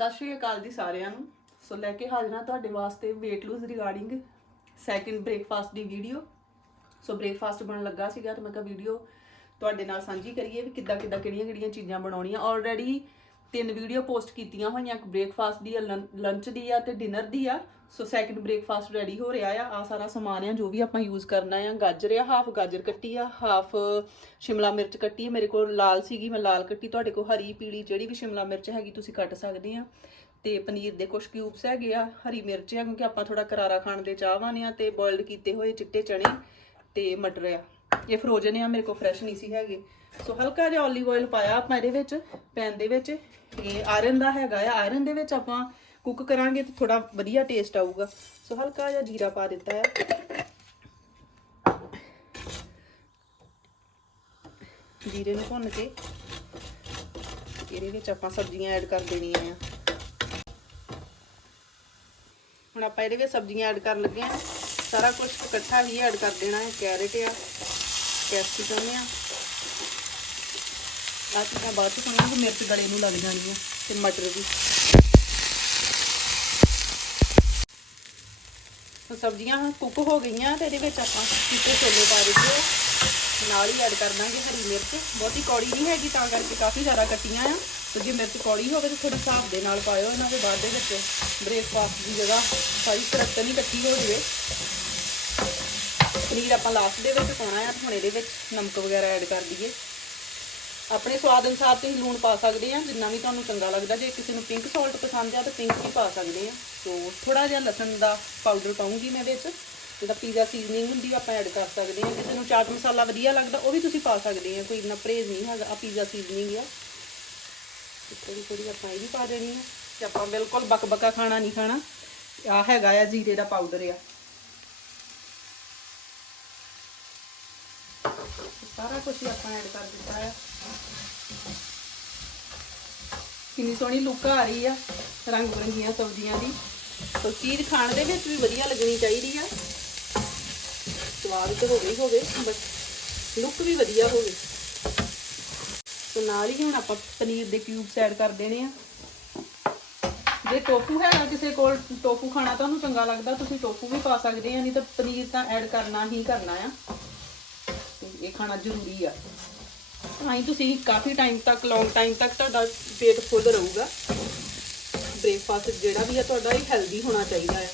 ਸਤਿ ਸ਼੍ਰੀ ਅਕਾਲ ਜੀ ਸਾਰਿਆਂ ਨੂੰ। ਸੋ ਲੈ ਕੇ ਹਾਜ਼ਰ ਹਾਂ ਤੁਹਾਡੇ ਵਾਸਤੇ weight lose regarding second breakfast ਦੀ ਵੀਡੀਓ ਸੋ ਬ੍ਰੇਕਫਾਸਟ ਬਣਨ ਲੱਗਾ ਸੀਗਾ ਤੇ ਮੈਂ ਕਿਹਾ ਵੀਡੀਓ ਤੁਹਾਡੇ ਨਾਲ ਸਾਂਝੀ ਕਰੀਏ ਵੀ ਕਿੱਦਾਂ ਕਿੱਦਾਂ ਕਿਹੜੀਆਂ ਕਿਹੜੀਆਂ ਚੀਜ਼ਾਂ ਬਣਾਉਣੀਆਂ। ਆਲਰੇਡੀ ਤਿੰਨ ਵੀਡੀਓ ਪੋਸਟ ਕੀਤੀਆਂ ਹੋਈਆਂ, ਇੱਕ ਬ੍ਰੇਕਫਾਸਟ ਦੀ ਆ ਲੰਚ ਦੀ ਆ ਤੇ ਡਿਨਰ ਦੀ ਆ। ਸੋ ਸੈਕਿੰਡ ਬ੍ਰੇਕਫਾਸਟ ਰੈਡੀ ਹੋ ਰਿਹਾ ਆ। ਆ ਸਾਰਾ ਸਮਾਨ ਆ ਜੋ ਵੀ ਆਪਾਂ ਯੂਜ਼ ਕਰਨਾ ਆ। ਗਾਜਰ ਆ ਹਾਫ ਗਾਜਰ ਕੱਟੀ ਆ ਹਾਫ ਸ਼ਿਮਲਾ ਮਿਰਚ ਕੱਟੀ ਆ। ਮੇਰੇ ਕੋਲ ਲਾਲ ਸੀਗੀ, ਮੈਂ ਲਾਲ ਕੱਟੀ, ਤੁਹਾਡੇ ਕੋਲ ਹਰੀ, ਪੀਲੀ ਜਿਹੜੀ ਵੀ ਸ਼ਿਮਲਾ ਮਿਰਚ ਹੈਗੀ ਤੁਸੀਂ ਕੱਟ ਸਕਦੇ ਆ। ਤੇ ਪਨੀਰ ਦੇ ਕੁਝ ਕਿਊਬਸ ਹੈਗੇ ਆ, ਹਰੀ ਮਿਰਚ ਆ, ਕਿਉਂਕਿ ਆਪਾਂ ਥੋੜਾ ਕਰਾਰਾ ਖਾਣ ਦੇ ਚਾਹਵਾਨ ਆ ਤੇ ਬੋਇਲਡ ਕੀਤੇ ਹੋਏ ਚਿੱਟੇ ਚਣੇ ਤੇ ਮਟਰ ਆ। ਇਹ ਫਰੋਜ਼ਨ ਆ, ਮੇਰੇ ਕੋਲ ਫਰੈਸ਼ ਨਹੀਂ ਸੀ ਹੈਗੇ। ਸੋ ਹਲਕਾ ਜਿਹਾ 올ਿਵ ਆਇਲ ਪਾਇਆ ਆਪਾਂ ਇਹਦੇ ਵਿੱਚ ਪੈਨ ਦੇ ਵਿੱਚ। ਇਹ ਆਇਰਨ ਦਾ ਹੈਗਾ ਆ ਆਇਰਨ ਦੇ ਵਿੱਚ ਆਪਾਂ ਕੁੱਕ ਕਰਾਂਗੇ ਤੇ ਥੋੜਾ ਵਧੀਆ ਟੇਸਟ ਆਊਗਾ। ਸੋ ਹਲਕਾ ਜਿਹਾ ਜੀਰਾ ਪਾ ਦਿੱਤਾ ਆ। ਜੀਰੇ ਨੂੰ ਭੁੰਨ ਕੇ ਇਹਦੇ ਵਿੱਚ ਆਪਾਂ ਸਬਜ਼ੀਆਂ ਐਡ ਕਰ ਦੇਣੀਆਂ ਆ। ਹੁਣ ਆਪਾਂ ਇਹਦੇ ਵਿੱਚ ਸਬਜ਼ੀਆਂ ਐਡ ਕਰਨ ਲੱਗੇ ਆ। ਸਾਰਾ ਕੁਝ ਇਕੱਠਾ ਵੀ ਐਡ ਕਰ ਦੇਣਾ ਹੈ ਕੈਰਟ ਆ। ਕੈਪਸਿਕਮ ਆ। ਆਹ ਚੀਜ਼ਾਂ ਬਾਅਦ ਚ ਪਾਉਣੀਆਂ ਕਿ ਮਿਰਚ ਗਲੇ ਨੂੰ ਲੱਗ ਜਾਣਗੀਆਂ ਤੇ ਮਟਰ ਵੀ। ਤਾਂ ਸਬਜ਼ੀਆਂ ਕੁੱਕ ਹੋ ਗਈਆਂ ਤੇ ਇਹਦੇ ਵਿੱਚ ਆਪਾਂ ਚਿੱਟੇ ਛੋਲੇ ਪਾ ਦਿੱਤੇ। ਆ ਨਾਲ ਹੀ ਐਡ ਕਰ ਦਾਂਗੇ ਹਰੀ ਮਿਰਚ। ਬਹੁਤੀ ਕੌੜੀ ਨਹੀਂ ਹੈਗੀ, ਤਾਂ ਕਰਕੇ ਕਾਫੀ ਜ਼ਿਆਦਾ ਕੱਟੀਆਂ ਆ। ਤੇ ਜੇ ਮਿਰਚ ਕੌੜੀ ਹੋਵੇ ਤਾਂ ਥੋੜੀ ਹਿਸਾਬ ਦੇ ਨਾਲ ਪਾਇਓ। ਇਹਨਾਂ ਦੇ ਬਾਅਦ ਦੇ ਵਿੱਚ ਬ੍ਰੇਕਫਾਸਟ ਦੀ ਜਗ੍ਹਾ ਸਾਰੀ ਕਰਕਟ ਨਹੀਂ ਕੱਟੀ ਹੋ ਜਾਵੇ। ਪਨੀਰ ਆਪਾਂ ਲਾਸਟ ਦੇ ਵਿੱਚ ਪਾਉਣਾ ਆ ਹੁਣ ਇਹਦੇ ਵਿੱਚ ਨਮਕ ਵਗੈਰਾ ਐਡ ਕਰ ਦਈਏ। ਆਪਣੇ ਸਵਾਦ ਅਨੁਸਾਰ ਤੁਸੀਂ ਲੂਣ ਪਾ ਸਕਦੇ ਆ, ਜਿੰਨਾ ਵੀ ਤੁਹਾਨੂੰ ਚੰਗਾ ਲੱਗਦਾ। ਜੇ ਕਿਸੇ ਨੂੰ ਪਿੰਕ ਸਾਲਟ ਪਸੰਦ ਆ, ਤਾਂ ਪਿੰਕ ਵੀ ਪਾ ਸਕਦੇ ਆ। ਸੋ ਥੋੜਾ ਜਿਹਾ ਲਸਣ ਦਾ ਪਾਊਡਰ ਪਾਉਂਗੀ ਮੈਂ ਇਹਦੇ ਵਿੱਚ ਜਿਹੜਾ ਪੀਜ਼ਾ ਸੀਜ਼ਨਿੰਗ ਹੁੰਦੀ ਆਪਾਂ ਐਡ ਕਰ ਸਕਦੇ ਆ। ਕਿਸੇ ਨੂੰ ਚਾਟ ਮਸਾਲਾ ਵਧੀਆ ਲੱਗਦਾ, ਉਹ ਵੀ ਤੁਸੀਂ ਪਾ ਸਕਦੇ ਆ। ਕੋਈ ਇੰਨਾ ਪਰਹੇਜ਼ ਨਹੀਂ ਹੈਗਾ, ਆ ਪੀਜ਼ਾ ਸੀਜ਼ਨਿੰਗ ਆ। ਥੋੜੀ ਥੋੜੀ ਆਪਾਂ ਇਹ ਵੀ ਪਾ ਦੇਣੀ ਆ। ਤੇ ਆਪਾਂ ਬਿਲਕੁਲ ਬਕਬਕਾ ਖਾਣਾ ਨਹੀਂ ਖਾਣਾ। ਆ ਹੈਗਾ ਆ ਜੀਰੇ ਦਾ ਪਾਊਡਰ ਆ। ਸਾਰਾ ਕੁਝ ਆਪਾਂ ਐਡ ਕਰ ਦਿੱਤਾ ਹੈ। ਕਿੰਨੀ ਸੋਹਣੀ ਲੁੱਕ ਆ ਰਹੀ ਆ, ਰੰਗ ਬਰੰਗੀਆਂ ਸਬਜ਼ੀਆਂ ਦੀ। ਸੋ ਚੀਜ਼ ਖਾਣ ਦੇ ਵਿੱਚ ਵੀ ਵਧੀਆ ਲੱਗਣੀ ਚਾਹੀਦੀ ਆ। ਸਵਾਦ ਤੇ ਹੋਵੇ ਹੀ ਹੋਵੇ ਬਟ ਲੁੱਕ ਵੀ ਵਧੀਆ ਹੋਵੇ। ਸੋ ਨਾਲ ਹੀ ਹੁਣ ਆਪਾਂ ਪਨੀਰ ਦੇ ਕਿਊਬਸ ਐਡ ਕਰ ਦੇਣੇ ਆ। ਜੇ ਟੋਫੂ ਹੈਗਾ ਕਿਸੇ ਕੋਲ ਟੋਫੂ ਖਾਣਾ ਤੁਹਾਨੂੰ ਚੰਗਾ ਲੱਗਦਾ, ਤੁਸੀਂ ਟੋਫੂ ਵੀ ਪਾ ਸਕਦੇ ਆ, ਨਹੀਂ ਤਾਂ ਪਨੀਰ ਤਾਂ ਐਡ ਕਰਨਾ ਹੀ ਕਰਨਾ ਆ। ਇਹ ਖਾਣਾ ਜ਼ਰੂਰੀ ਆ। ਤਾਂ ਹੀ ਤੁਸੀਂ ਕਾਫੀ ਟਾਈਮ ਤੱਕ ਲੌਂਗ ਟਾਈਮ ਤੱਕ ਤੁਹਾਡਾ ਪੇਟ ਫੁੱਲ ਰਹੂਗਾ। ਬ੍ਰੇਕਫਾਸਟ ਜਿਹੜਾ ਵੀ ਆ, ਤੁਹਾਡਾ ਇਹ ਹੈਲਦੀ ਹੋਣਾ ਚਾਹੀਦਾ ਆ।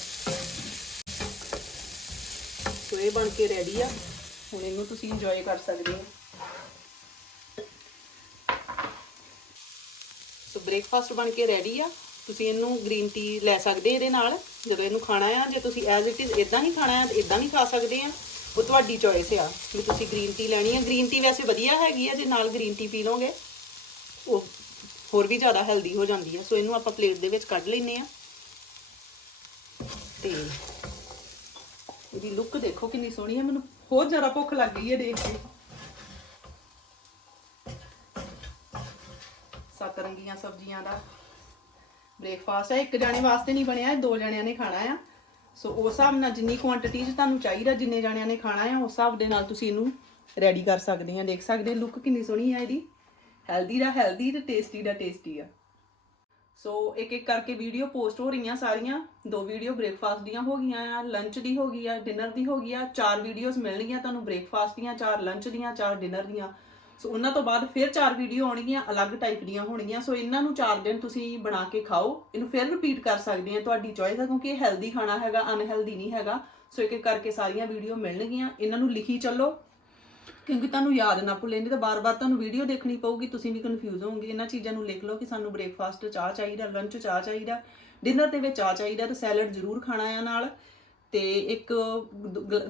ਸੋ ਇਹ ਬਣ ਕੇ ਰੈਡੀ ਆ। ਹੁਣ ਇਹਨੂੰ ਤੁਸੀਂ ਇੰਜੋਏ ਕਰ ਸਕਦੇ ਹੋ। ਸੋ ਬ੍ਰੇਕਫਾਸਟ ਬਣ ਕੇ ਰੈਡੀ ਆ। ਤੁਸੀਂ ਇਹਨੂੰ ਗ੍ਰੀਨ ਟੀ ਲੈ ਸਕਦੇ ਇਹਦੇ ਨਾਲ। ਜਦੋਂ ਇਹਨੂੰ ਖਾਣਾ ਆ, ਜੇ ਤੁਸੀਂ ਐਜ਼ ਇਟ ਇਜ਼ ਇਦਾਂ ਨਹੀਂ ਖਾਣਾ ਆ ਇਦਾਂ ਨਹੀਂ ਖਾ ਸਕਦੇ ਆ। ਉਹ ਤੁਹਾਡੀ ਚੋਇਸ ਆ ਵੀ ਤੁਸੀਂ ਗ੍ਰੀਨ ਟੀ ਲੈਣੀ ਹੈ ਗ੍ਰੀਨ ਟੀ ਵੈਸੇ ਵਧੀਆ ਹੈਗੀ ਆ, ਜੇ ਨਾਲ ਗ੍ਰੀਨ ਟੀ ਪੀ ਲਓਗੇ, ਉਹ ਹੋਰ ਵੀ ਜ਼ਿਆਦਾ ਹੈਲਦੀ ਹੋ ਜਾਂਦੀ ਹੈ ਸੋ ਇਹਨੂੰ ਆਪਾਂ ਪਲੇਟ ਦੇ ਵਿੱਚ ਕੱਢ ਲੈਨੇ ਆ। ਤੇ ਇਹਦੀ ਲੁੱਕ ਦੇਖੋ ਕਿੰਨੀ ਸੋਹਣੀ ਹੈ ਮੈਨੂੰ ਬਹੁਤ ਜ਼ਿਆਦਾ ਭੁੱਖ ਲੱਗ ਗਈ ਹੈ ਦੇਖ ਕੇ। ਸੱਤ ਰੰਗੀਆਂ ਸਬਜ਼ੀਆਂ ਦਾ ਬ੍ਰੇਕਫਾਸਟ ਹੈ ਇੱਕ ਜਾਣੇ ਵਾਸਤੇ ਨਹੀਂ ਬਣਿਆ ਦੋ ਜਣਿਆਂ ਨੇ ਖਾਣਾ ਆ। ਸੋ ਉਸ ਹਿਸਾਬ ਨਾਲ ਜਿੰਨੀ ਕੁਆਂਟੀਟੀ 'ਚ ਤੁਹਾਨੂੰ ਚਾਹੀਦਾ, ਜਿੰਨੇ ਜਾਣਿਆਂ ਨੇ ਖਾਣਾ ਆ, ਉਸ ਹਿਸਾਬ ਦੇ ਨਾਲ ਤੁਸੀਂ ਇਹਨੂੰ ਰੈਡੀ ਕਰ ਸਕਦੇ ਆ। ਦੇਖ ਸਕਦੇ ਲੁੱਕ ਕਿੰਨੀ ਸੋਹਣੀ ਆ ਇਹਦੀ। ਹੈਲਦੀ ਦਾ ਹੈਲਦੀ ਤੇ ਟੇਸਟੀ ਦਾ ਟੇਸਟੀ ਆ। ਸੋ ਇੱਕ ਇੱਕ ਕਰਕੇ ਵੀਡੀਓ ਪੋਸਟ ਹੋ ਰਹੀਆਂ ਸਾਰੀਆਂ। ਦੋ ਵੀਡੀਓ ਬ੍ਰੇਕਫਾਸਟ ਦੀਆਂ ਹੋ ਗਈਆਂ ਆ ਲੰਚ ਦੀ ਹੋ ਗਈ ਆ ਡਿਨਰ ਦੀ ਹੋ ਗਈ ਆ। ਚਾਰ ਵੀਡੀਓਜ਼ ਮਿਲਣਗੀਆਂ ਤੁਹਾਨੂੰ ਬ੍ਰੇਕਫਾਸਟ ਦੀਆਂ, ਚਾਰ ਲੰਚ ਦੀਆਂ, ਚਾਰ ਡਿਨਰ ਦੀਆਂ। ਸੋ ਉਹਨਾਂ ਤੋਂ ਬਾਅਦ ਫਿਰ ਚਾਰ ਵੀਡੀਓ ਆਉਣਗੀਆਂ, ਅਲੱਗ ਟਾਈਪ ਦੀਆਂ ਹੋਣਗੀਆਂ। ਸੋ ਇਹਨਾਂ ਨੂੰ ਚਾਰ ਦਿਨ ਤੁਸੀਂ ਬਣਾ ਕੇ ਖਾਓ। ਇਹਨੂੰ ਫਿਰ ਰਿਪੀਟ ਕਰ ਸਕਦੇ ਆ ਤੁਹਾਡੀ ਚੋਇਸ ਹੈ ਕਿਉਂਕਿ ਇਹ ਹੈਲਦੀ ਖਾਣਾ ਹੈਗਾ ਅਨਹੈਲਦੀ ਨਹੀਂ ਹੈਗਾ। ਸੋ ਇੱਕ ਇੱਕ ਕਰਕੇ ਸਾਰੀਆਂ ਵੀਡੀਓ ਮਿਲਣਗੀਆਂ। ਇਹਨਾਂ ਨੂੰ ਲਿਖੀ ਚੱਲੋ। ਕਿਉਂਕਿ ਤੁਹਾਨੂੰ ਯਾਦ ਨਾ ਭੁੱਲੇ, ਨਹੀਂ ਤਾਂ ਬਾਰ-ਬਾਰ ਤੁਹਾਨੂੰ ਵੀਡੀਓ ਦੇਖਣੀ ਪਊਗੀ, ਤੁਸੀਂ ਵੀ ਕਨਫਿਊਜ਼ ਹੋਵੋਗੇ। ਇਹਨਾਂ ਚੀਜ਼ਾਂ ਨੂੰ ਲਿਖ ਲਓ ਕਿ ਸਾਨੂੰ ਬ੍ਰੇਕਫਾਸਟ ਚਾਹ ਚਾਹੀਦਾ ਲੰਚ ਚਾਹ ਚਾਹੀਦਾ ਡਿਨਰ ਦੇ ਵਿੱਚ ਚਾਹ ਚਾਹੀਦਾ, ਤੇ ਸੈਲਡ ਜ਼ਰੂਰ ਖਾਣਾ ਆ ਨਾਲ। ਤੇ ਇੱਕ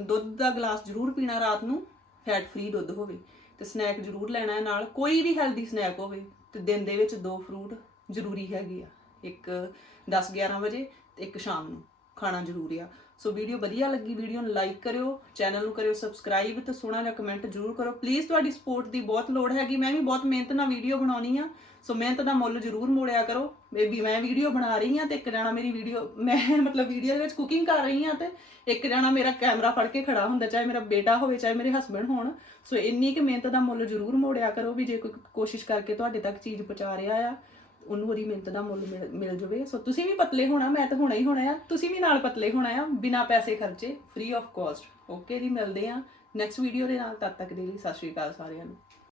ਦੁੱਧ ਦਾ ਗਲਾਸ ਜ਼ਰੂਰ ਪੀਣਾ ਰਾਤ ਨੂੰ ਫੈਟ ਫ੍ਰੀ ਦੁੱਧ ਹੋਵੇ। ਤੇ ਸਨੈਕ ਜ਼ਰੂਰ ਲੈਣਾ ਹੈ ਨਾਲ। ਕੋਈ ਵੀ ਹੈਲਦੀ ਸਨੈਕ ਹੋਵੇ ਤੇ ਦਿਨ ਦੇ ਵਿੱਚ ਦੋ ਫਰੂਟ ਜ਼ਰੂਰੀ ਹੈਗੇ ਆ। ਇੱਕ 10 11 ਵਜੇ ਤੇ ਇੱਕ ਸ਼ਾਮ ਨੂੰ। ਖਾਣਾ ਜ਼ਰੂਰੀ ਆ। ਸੋ ਵੀਡੀਓ ਵਧੀਆ ਲੱਗੀ ਵੀਡੀਓ ਨੂੰ ਲਾਈਕ ਕਰਿਓ ਚੈਨਲ ਨੂੰ ਕਰਿਓ ਸਬਸਕ੍ਰਾਈਬ ਤੇ ਸੋਹਣਾ ਜਿਹਾ ਕਮੈਂਟ ਜ਼ਰੂਰ ਕਰੋ। ਪਲੀਜ਼ ਤੁਹਾਡੀ ਸਪੋਰਟ ਦੀ ਬਹੁਤ ਲੋੜ ਹੈਗੀ, ਮੈਂ ਵੀ ਬਹੁਤ ਮਿਹਨਤ ਨਾਲ ਵੀਡੀਓ ਬਣਾਉਣੀ ਆ। ਸੋ ਮਿਹਨਤ ਦਾ ਮੁੱਲ ਜ਼ਰੂਰ ਮੋੜਿਆ ਕਰੋ। ਬੇਬੀ ਮੈਂ ਵੀਡੀਓ ਬਣਾ ਰਹੀ ਆ ਤੇ ਇੱਕ ਜਣਾ ਮੇਰੀ ਵੀਡੀਓ ਮੈਂ ਮਤਲਬ ਵੀਡੀਓ ਦੇ ਵਿੱਚ ਕੁਕਿੰਗ ਕਰ ਰਹੀ ਆ ਤੇ ਇੱਕ ਜਣਾ ਮੇਰਾ ਕੈਮਰਾ ਫੜ ਕੇ ਖੜਾ ਹੁੰਦਾ, ਚਾਹੇ ਮੇਰਾ ਬੇਟਾ ਹੋਵੇ, ਚਾਹੇ ਮੇਰੇ ਹਸਬੰਡ ਹੋਣ। ਸੋ ਇੰਨੀ ਕਿ ਮਿਹਨਤ ਦਾ ਮੁੱਲ ਜ਼ਰੂਰ ਮੋੜਿਆ ਕਰੋ ਵੀ ਜੇ ਕੋਈ ਕੋਸ਼ਿਸ਼ ਕਰਕੇ ਤੁਹਾਡੇ ਤੱਕ ਚੀਜ਼ ਪਹੁੰਚਾ ਰਿਹਾ ਆ। ਉਹਨੂੰ ਉਹਦੀ ਮਿਹਨਤ ਦਾ ਮੁੱਲ ਮਿਲ- ਮਿਲ ਜਾਵੇ। ਸੋ ਤੁਸੀਂ ਵੀ ਪਤਲੇ ਹੋਣਾ, ਮੈਂ ਤਾਂ ਹੋਣਾ ਹੀ ਹੋਣਾ ਆ। ਤੁਸੀਂ ਵੀ ਨਾਲ ਪਤਲੇ ਹੋਣਾ ਆ, ਬਿਨਾਂ ਪੈਸੇ ਖਰਚੇ ਫ੍ਰੀ ਆਫ ਕਾਸਟ ਓਕੇ ਜੀ, ਮਿਲਦੇ ਆ ਨੈਕਸਟ ਵੀਡੀਓ ਦੇ ਨਾਲ। ਤਦ ਤੱਕ ਦੇ ਲਈ ਸਤਿ ਸ਼੍ਰੀ ਅਕਾਲ ਸਾਰਿਆਂ ਨੂੰ।